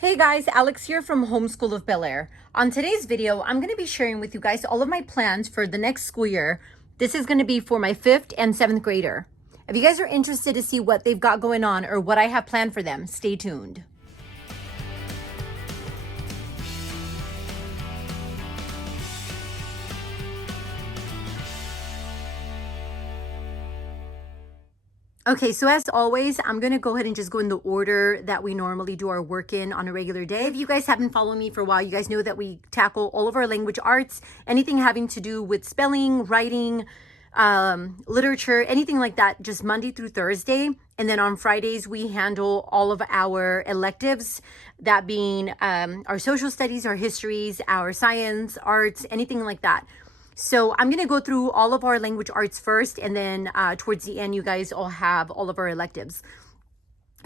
Hey guys, Alex here from Homeschool of Bel Air. On today's video, I'm going to be sharing with you guys all of my plans for the next school year. This is going to be for my 5th and 7th grader. If you guys are interested to see what they've got going on or what I have planned for them, stay tuned. Okay, so as always, I'm going to go ahead and just go in the order that we normally do our work in on a regular day. If you guys haven't followed me for a while, you guys know that we tackle all of our language arts, anything having to do with spelling, writing, literature, anything like that, just Monday through Thursday. And then on Fridays, we handle all of our electives, that being our social studies, our histories, our science, arts, anything like that. So I'm going to go through all of our language arts first, and then towards the end, you guys all have all of our electives.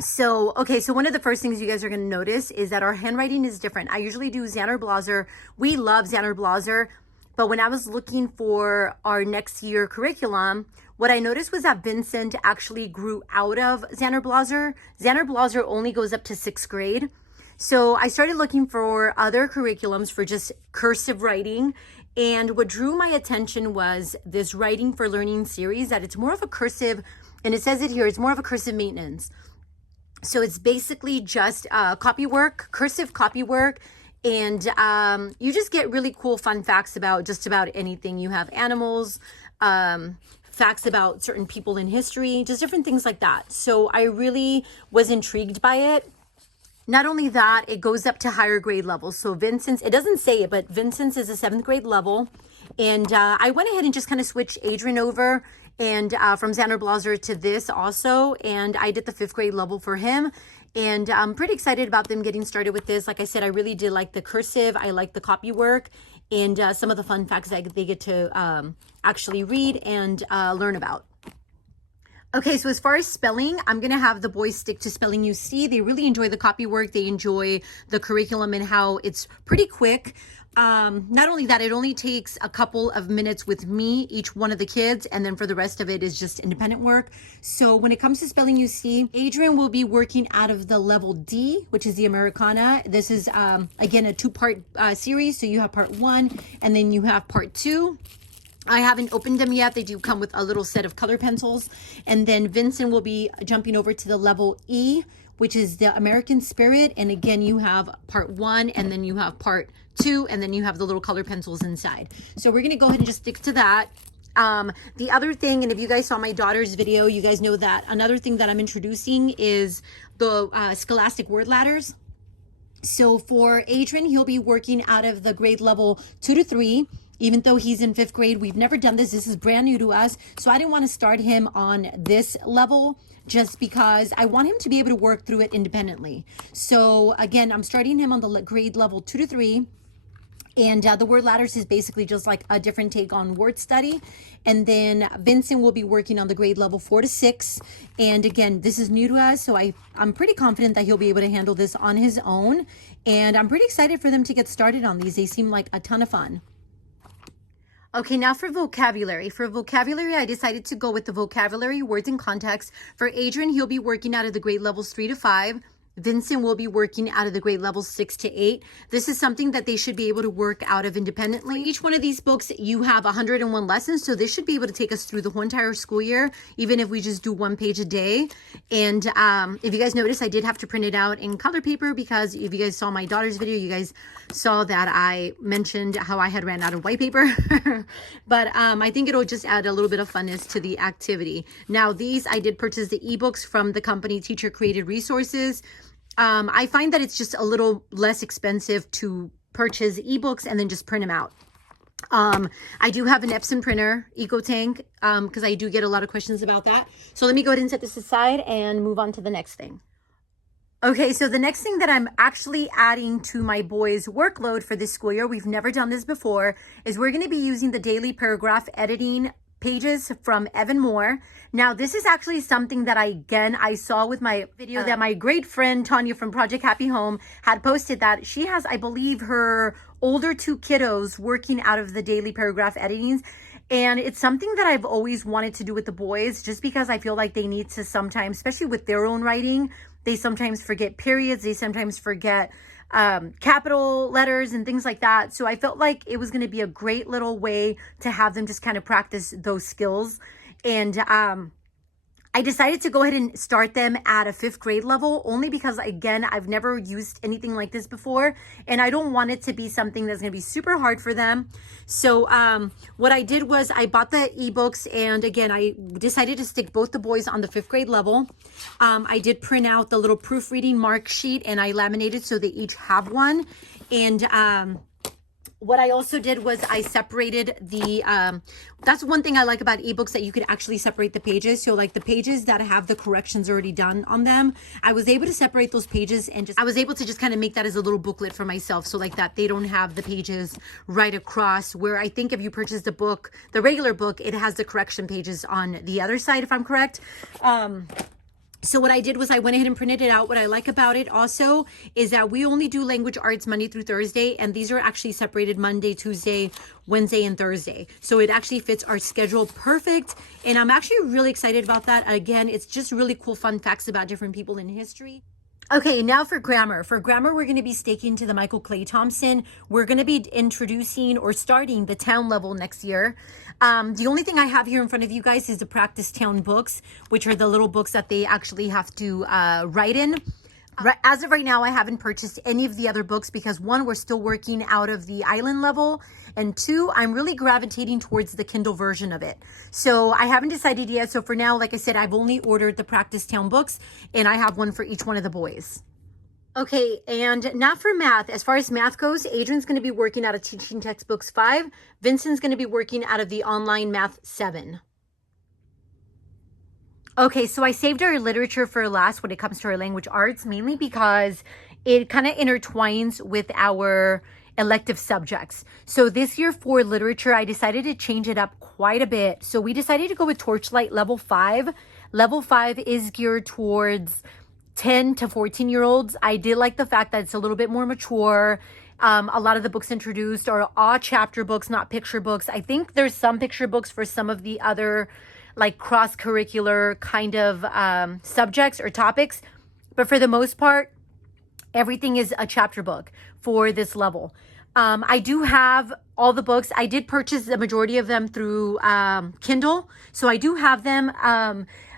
So, okay, so one of the first things you guys are going to notice is that our handwriting is different. I usually do Xander Blaser. We love Xander Blaser, but when I was looking for our next year curriculum, what I noticed was that Vincent actually grew out of Xander Blaser. Xander Blaser only goes up to 6th grade. So I started looking for other curriculums for just cursive writing. And what drew my attention was this Writing for Learning series, that it's more of a cursive, and it says it here, it's more of a cursive maintenance. So it's basically just copy work, cursive copy work, and you just get really cool fun facts about just about anything. You have animals, facts about certain people in history, just different things like that. So I really was intrigued by it. Not only that, it goes up to higher grade levels. So Vincent's, it doesn't say it, but Vincent's is a 7th grade level. And I went ahead and just kind of switched Adrian over and from Xander Blaser to this also. And I did the 5th grade level for him. And I'm pretty excited about them getting started with this. Like I said, I really did like the cursive. I like the copy work and some of the fun facts that they get to actually read and learn about. Okay, so as far as spelling, I'm going to have the boys stick to spelling you see. They really enjoy the copy work. They enjoy the curriculum and how it's pretty quick. Not only that, it only takes a couple of minutes with me, each one of the kids, and then for the rest of it is just independent work. So when it comes to spelling you see, Adrian will be working out of the level D, which is the Americana. This is, again, a 2-part series. So you have part 1 and then you have part 2. I haven't opened them yet. They do come with a little set of color pencils. And then Vincent will be jumping over to the level E, which is the American Spirit. And again, you have part 1 and then you have part 2 and then you have the little color pencils inside. So we're going to go ahead and just stick to that. The other thing, and if you guys saw my daughter's video, you guys know that another thing that I'm introducing is the scholastic word ladders. So for Adrian, he'll be working out of the grade level 2 to 3. Even though he's in 5th grade, we've never done this. This is brand new to us. So I didn't want to start him on this level just because I want him to be able to work through it independently. So again, I'm starting him on the grade level 2 to 3. And the word ladders is basically just like a different take on word study. And then Vincent will be working on the grade level 4 to 6. And again, this is new to us. So I'm pretty confident that he'll be able to handle this on his own. And I'm pretty excited for them to get started on these. They seem like a ton of fun. Okay, now for vocabulary. For vocabulary, I decided to go with the vocabulary, words, and context. For Adrian, he'll be working out of the grade levels 3 to 5. Vincent will be working out of the grade levels 6 to 8. This is something that they should be able to work out of independently. Each one of these books, you have 101 lessons, so this should be able to take us through the whole entire school year, even if we just do 1 page a day. And if you guys notice, I did have to print it out in color paper because if you guys saw my daughter's video, you guys saw that I mentioned how I had ran out of white paper. But I think it'll just add a little bit of funness to the activity. Now, these, I did purchase the ebooks from the company Teacher Created Resources. I find that it's just a little less expensive to purchase ebooks and then just print them out. I do have an Epson printer, EcoTank, because I do get a lot of questions about that. So let me go ahead and set this aside and move on to the next thing. Okay, so the next thing that I'm actually adding to my boys' workload for this school year, we've never done this before, is we're going to be using the daily paragraph editing pages from Evan Moore. Now, this is actually something that I saw with my video that my great friend Tanya from Project Happy Home had posted, that she has, I believe, her older 2 kiddos working out of the daily paragraph editings. And it's something that I've always wanted to do with the boys, just because I feel like they need to sometimes, especially with their own writing, They sometimes forget periods. They sometimes forget capital letters and things like that. So I felt like it was going to be a great little way to have them just kind of practice those skills. And I decided to go ahead and start them at a 5th grade level, only because, again, I've never used anything like this before, and I don't want it to be something that's going to be super hard for them. So what I did was I bought the ebooks, and again, I decided to stick both the boys on the 5th grade level. I did print out the little proofreading mark sheet, and I laminated so they each have one. And what I also did was I separated the, that's one thing I like about ebooks, that you could actually separate the pages. So like the pages that have the corrections already done on them, I was able to separate those pages, and I was able to just kind of make that as a little booklet for myself. So like that, they don't have the pages right across, where I think if you purchase the book, the regular book, it has the correction pages on the other side, if I'm correct. So what I did was I went ahead and printed it out. What I like about it also is that we only do language arts Monday through Thursday, and these are actually separated Monday, Tuesday, Wednesday, and Thursday. So it actually fits our schedule perfect, and I'm actually really excited about that. Again, it's just really cool fun facts about different people in history. Okay, now for grammar. For grammar, we're going to be sticking to the Michael Clay Thompson. We're going to be introducing or starting the town level next year. The only thing I have here in front of you guys is the practice town books, which are the little books that they actually have to write in. As of right now, I haven't purchased any of the other books because, one, we're still working out of the island level, and two, I'm really gravitating towards the Kindle version of it. So I haven't decided yet. So for now, like I said, I've only ordered the practice town books, and I have one for each one of the boys. Okay, and now for math. As far as math goes, Adrian's going to be working out of Teaching Textbooks 5. Vincent's going to be working out of the Online Math 7. Okay, so I saved our literature for last when it comes to our language arts, mainly because it kind of intertwines with our elective subjects. So this year for literature, I decided to change it up quite a bit. So we decided to go with Torchlight Level 5. Level 5 is geared towards 10 to 14-year-olds. I did like the fact that it's a little bit more mature. A lot of the books introduced are all chapter books, not picture books. I think there's some picture books for some of the other like cross-curricular kind of subjects or topics. But for the most part, everything is a chapter book for this level. I do have all the books. I did purchase the majority of them through Kindle. So I do have them.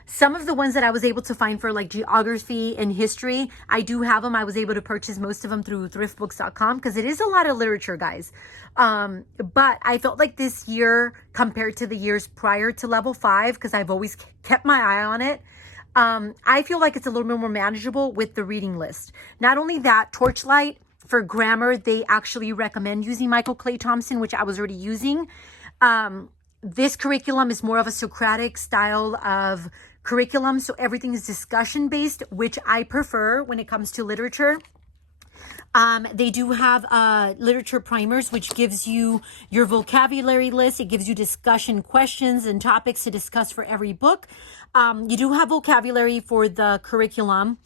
Some of the ones that I was able to find for like geography and history, I do have them. I was able to purchase most of them through thriftbooks.com because it is a lot of literature, guys. But I felt like this year compared to the years prior to level 5, because I've always kept my eye on it, I feel like it's a little bit more manageable with the reading list. Not only that, Torchlight, for grammar, they actually recommend using Michael Clay Thompson, which I was already using. This curriculum is more of a Socratic style of curriculum, so everything is discussion based, which I prefer when it comes to literature. They do have literature primers, which gives you your vocabulary list. It gives you discussion questions and topics to discuss for every book. You do have vocabulary for the curriculum.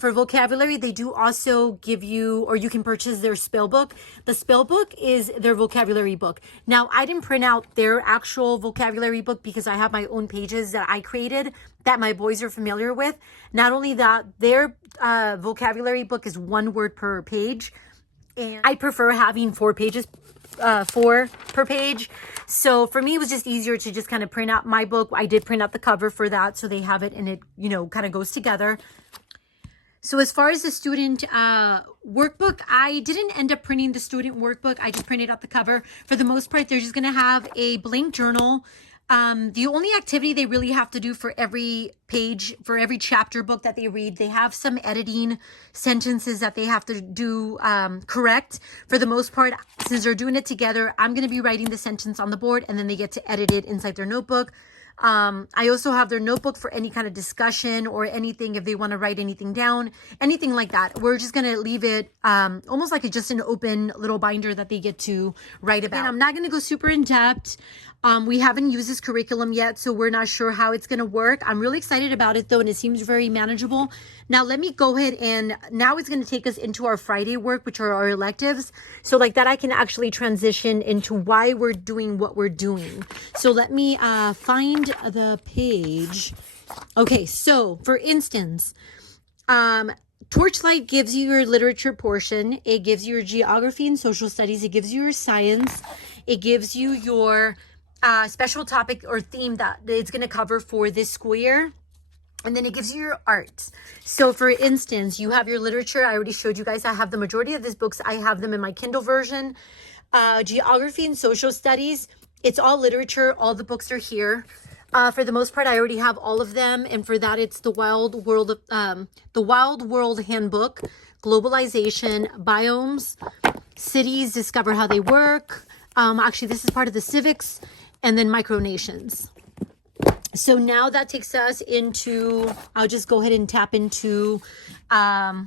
For vocabulary, they do also give you, or you can purchase their spell book. The spell book is their vocabulary book. Now, I didn't print out their actual vocabulary book because I have my own pages that I created that my boys are familiar with. Not only that, their vocabulary book is 1 word per page. And I prefer having 4 pages, 4 per page. So for me, it was just easier to just kind of print out my book. I did print out the cover for that, so they have it and it, you know, kind of goes together. So as far as the student workbook, I didn't end up printing the student workbook. I just printed out the cover. For the most part, they're just going to have a blank journal. The only activity they really have to do for every page, for every chapter book that they read, they have some editing sentences that they have to do correct. For the most part, since they're doing it together, I'm going to be writing the sentence on the board and then they get to edit it inside their notebook. I also have their notebook for any kind of discussion or anything if they want to write anything down, anything like that. We're just going to leave it almost like just an open little binder that they get to write about. And I'm not going to go super in depth. We haven't used this curriculum yet, so we're not sure how it's going to work. I'm really excited about it though, and it seems very manageable. Now let me go ahead and now it's going to take us into our Friday work, which are our electives. So like that, I can actually transition into why we're doing what we're doing. So let me find the page. Okay, so for instance, Torchlight gives you your literature portion. It gives you your geography and social studies. It gives you your science. It gives you your special topic or theme that it's going to cover for this school year. And then it gives you your arts. So for instance, you have your literature. I already showed you guys. I have the majority of these books. I have them in my Kindle version. Geography and social studies. It's all literature. All the books are here. For the most part, I already have all of them. And for that, it's the Wild World Handbook, Globalization, Biomes, Cities, Discover How They Work. Actually, this is part of the Civics, and then Micronations. So now that takes us into, I'll just go ahead and tap into the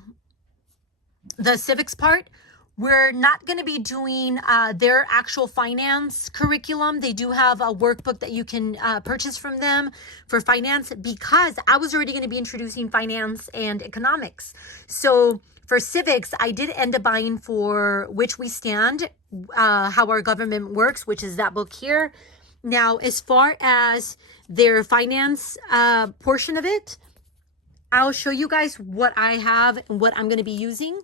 Civics part. We're not going to be doing their actual finance curriculum. They do have a workbook that you can purchase from them for finance, because I was already going to be introducing finance and economics. So for civics, I did end up buying For Which We Stand, How Our Government Works, which is that book here. Now, as far as their finance portion of it, I'll show you guys what I have and what I'm going to be using.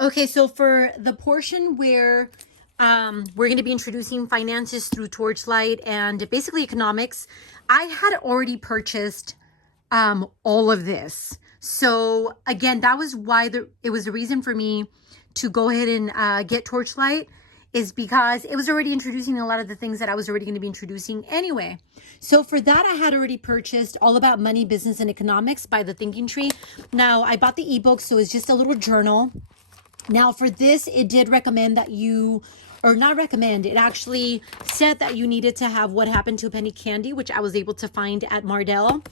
Okay, so for the portion where we're going to be introducing finances through Torchlight and basically economics, I had already purchased all of this. So again, that was why it was the reason for me to go ahead and get Torchlight, is because it was already introducing a lot of the things that I was already going to be introducing anyway. So for that, I had already purchased All About Money, Business, and Economics by The Thinking Tree. Now, I bought the ebook, so it's just a little journal. Now for this, it did recommend that you, or not recommend, it actually said that you needed to have What Happened to a Penny Candy, which I was able to find at Mardel.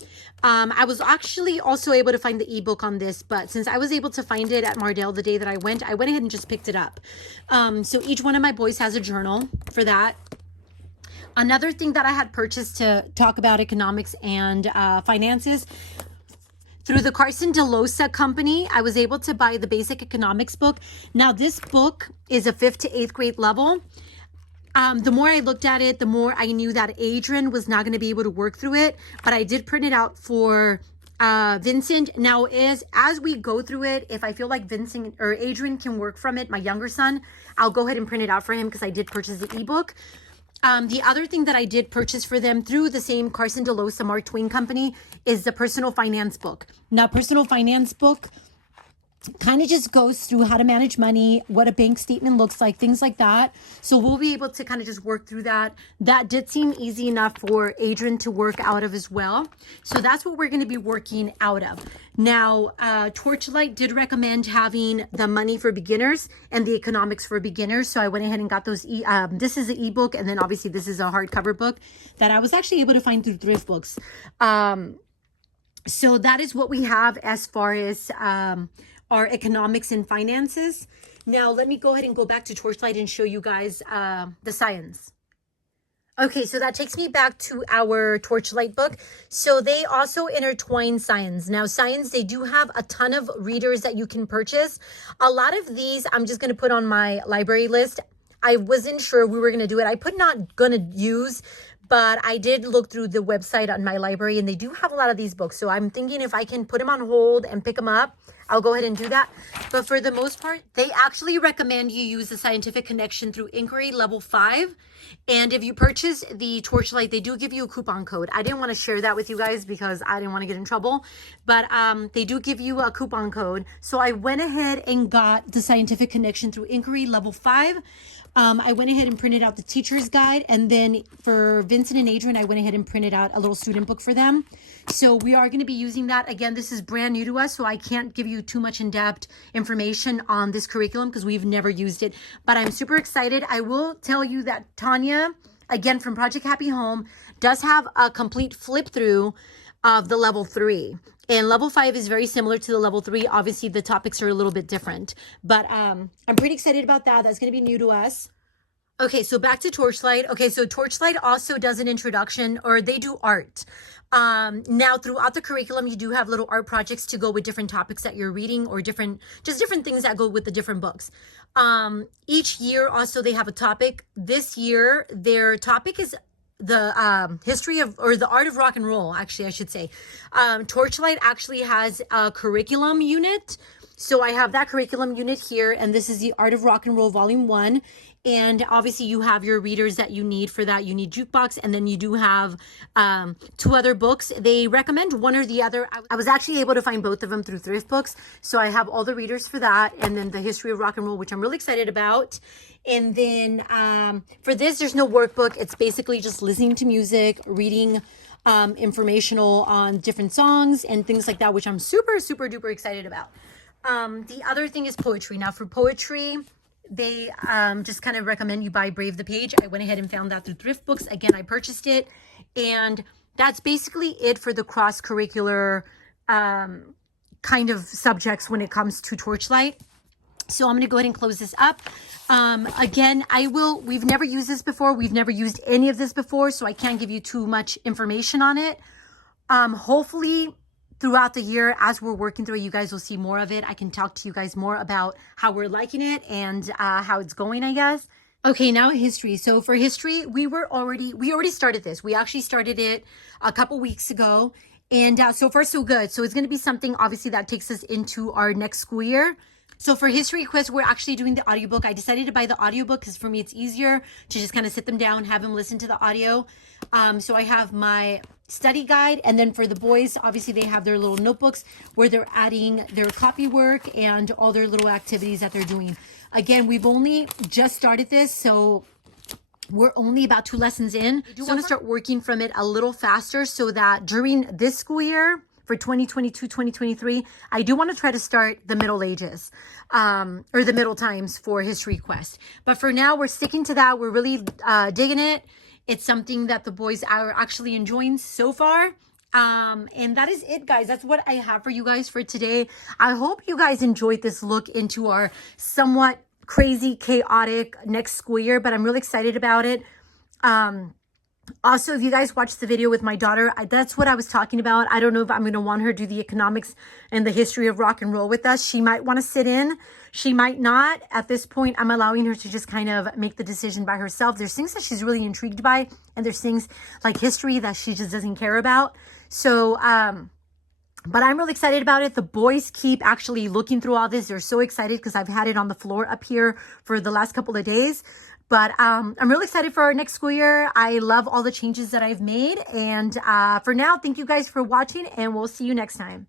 I was actually also able to find the ebook on this, but since I was able to find it at Mardel the day that I went ahead and just picked it up. So each one of my boys has a journal for that. Another thing that I had purchased to talk about economics and finances, through the CARSON DELLOSA company, I was able to buy the basic economics book. Now, this book is a 5th to 8th grade level. The more I looked at it, the more I knew that Adrian was not going to be able to work through it. But I did print it out for Vincent. Now, as we go through it, if I feel like Vincent or Adrian can work from it, my younger son, I'll go ahead and print it out for him, because I did purchase the ebook. The other thing that I did purchase for them through the same CARSON DELLOSA Mark Twain company is the personal finance book. Now, personal finance book kind of just goes through how to manage money, what a bank statement looks like, things like that. So we'll be able to kind of just work through that. That did seem easy enough for Adrian to work out of as well. So that's what we're going to be working out of. Now, Torchlight did recommend having the money for beginners and the economics for beginners. So I went ahead and got those. This is an ebook, and then obviously this is a hardcover book that I was actually able to find through Thrift Books. So that is what we have as far as our economics and finances. Now, let me go ahead and go back to Torchlight and show you guys the science. Okay, so that takes me back to our Torchlight book. So they also intertwine science. Now, science, they do have a ton of readers that you can purchase. A lot of these, I'm just going to put on my library list. I wasn't sure we were going to do it. I put not going to use, but I did look through the website on my library, and they do have a lot of these books. So I'm thinking if I can put them on hold and pick them up, I'll go ahead and do that. But for the most part, they actually recommend you use the Scientific Connection through Inquiry Level 5. And if you purchase the Torchlight, they do give you a coupon code. I didn't want to share that with you guys because I didn't want to get in trouble. But they do give you a coupon code. So I went ahead and got the Scientific Connection through Inquiry Level 5. I went ahead and printed out the teacher's guide. And then for Vincent and Adrian, I went ahead and printed out a little student book for them. So we are going to be using that. Again, this is brand new to us, so I can't give you too much in-depth information on this curriculum because we've never used it. But I'm super excited. I will tell you that Tanya, again, from Project Happy Home, does have a complete flip through of the level 3. And level 5 is very similar to the level 3. Obviously, the topics are a little bit different. But I'm pretty excited about that. That's going to be new to us. Okay, so back to Torchlight. Okay, so Torchlight also does an introduction, or they do art. Now, throughout the curriculum, you do have little art projects to go with different topics that you're reading, or different things that go with the different books. Each year, also, they have a topic. This year, their topic is history of, or the art of rock and roll, actually, I should say. Torchlight actually has a curriculum unit. So I have that curriculum unit here, and this is the Art of Rock and Roll Volume 1. And obviously you have your readers that you need for that. You need Jukebox, and then you do have 2 other books. They recommend one or the other. I was actually able to find both of them through Thrift Books. So I have all the readers for that, and then the History of Rock and Roll, which I'm really excited about. And then for this, there's no workbook. It's basically just listening to music, reading informational on different songs and things like that, which I'm super, super duper excited about. The other thing is poetry. Now for poetry, they just kind of recommend you buy Brave the Page. I went ahead and found that through Thrift Books. Again, I purchased it, and that's basically it for the cross-curricular kind of subjects when it comes to Torchlight. So I'm going to go ahead and close this up. Again, we've never used this before. We've never used any of this before, so I can't give you too much information on it. Hopefully throughout the year, as we're working through it, you guys will see more of it. I can talk to you guys more about how we're liking it and how it's going, I guess. Okay, now history. So for history, we already started this. We actually started it a couple weeks ago, and so far so good. So it's going to be something obviously that takes us into our next school year. So for history quiz, we're actually doing the audiobook. I decided to buy the audiobook because for me it's easier to just kind of sit them down, have them listen to the audio. So I have my study guide, and then for the boys, obviously they have their little notebooks where they're adding their copy work and all their little activities that they're doing. Again, we've only just started this, so we're only about 2 lessons in. I do want to start working from it a little faster so that during this school year, for 2022-2023, I do want to try to start the Middle Ages or the Middle Times for History Quest. But for now, we're sticking to that. We're really digging it. It's something that the boys are actually enjoying so far. And that is it, guys. That's what I have for you guys for today. I hope you guys enjoyed this look into our somewhat crazy, chaotic next school year, but I'm really excited about it. Also, if you guys watched the video with my daughter, that's what I was talking about. I don't know if I'm going to want her to do the economics and the history of rock and roll with us. She might want to sit in. She might not. At this point, I'm allowing her to just kind of make the decision by herself. There's things that she's really intrigued by, and there's things like history that she just doesn't care about. So, but I'm really excited about it. The boys keep actually looking through all this. They're so excited because I've had it on the floor up here for the last couple of days. But I'm really excited for our next school year. I love all the changes that I've made. And for now, thank you guys for watching, and we'll see you next time.